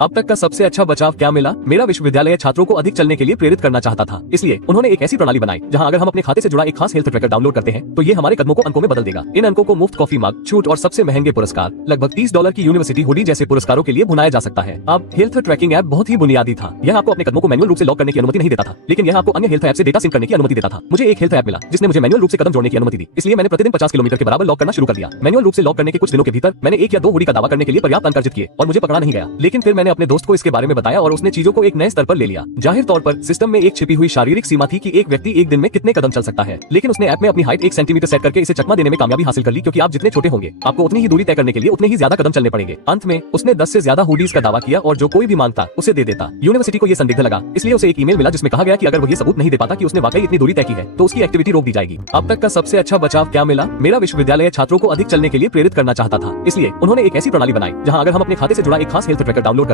अब तक का सबसे अच्छा बचाव क्या मिला? मेरा विश्वविद्यालय छात्रों को अधिक चलने के लिए प्रेरित करना चाहता था, इसलिए उन्होंने एक ऐसी प्रणाली बनाई जहां अगर हम अपने खाते से जुड़ा एक खास हेल्थ ट्रैकर डाउनलोड करते हैं तो ये हमारे कदमों को अंकों में बदल देगा। इन अंकों को मुफ्त कॉफी मग, छूट और सबसे महंगे पुरस्कार लगभग $30 की यूनिवर्सिटी हुडी जैसे पुरस्कारों के लिए भुनाया जा सकता है। अब हेल्थ ट्रैकिंग ऐप बहुत ही बुनियादी था। यह आपको अपने कदमों को मैनुअल रूप से लॉक करने की अनुमति नहीं देता था, लेकिन यह आपको अन्य हेल्थ ऐप से डेटा सिंक करने की अनुमति देता था। मुझे एक हेल्थ ऐप मिला जिसने मुझे मैनुअल रूप से कदम जोड़ने की अनुमति दी, इसलिए मैंने प्रतिदिन 50 किलोमीटर के बराबर लॉक करना शुरू कर दिया। मैनुअल रूप से लॉक करने के कुछ दिनों के भीतर मैंने 1 या 2 हुडी का दावा करने के लिए पर्याप्त अंक अर्जित किए और मुझे पकड़ा नहीं गया। लेकिन फिर मैंने अपने दोस्त को इसके बारे में बताया और उसने चीजों को एक नए स्तर पर ले लिया। जाहिर तौर पर सिस्टम में एक छिपी हुई शारीरिक सीमा थी कि एक व्यक्ति एक दिन में कितने कदम चल सकता है, लेकिन उसने ऐप में अपनी हाइट 1 सेंटीमीटर सेट करके इसे चकमा देने में कामयाबी हासिल कर ली, क्योंकि आप जितने छोटे होंगे आपको उतनी ही दूरी तय करने के लिए उतने ही ज्यादा कदम चलने पड़ेंगे। अंत में उसने 10 से ज्यादा हुडीज का दावा किया और जो कोई भी मांगता उसे दे देता। यूनिवर्सिटी को यह संदिग्ध लगा, इसलिए उसे एक ईमेल मिला जिसमें कहा गया कि अगर वो ये सबूत नहीं दे पाता कि उसने वाकई इतनी दूरी तय की है तो उसकी एक्टिविटी रोक दी जाएगी। अब तक का सबसे अच्छा बचाव क्या मिला? मेरा विश्वविद्यालय छात्रों को अधिक चलने के लिए प्रेरित करना चाहता था, इसलिए उन्होंने एक ऐसी प्रणाली बनाई जहां अगर हम अपने खाते से जुड़ा एक खास हेल्थ ट्रैकर डाउनलोड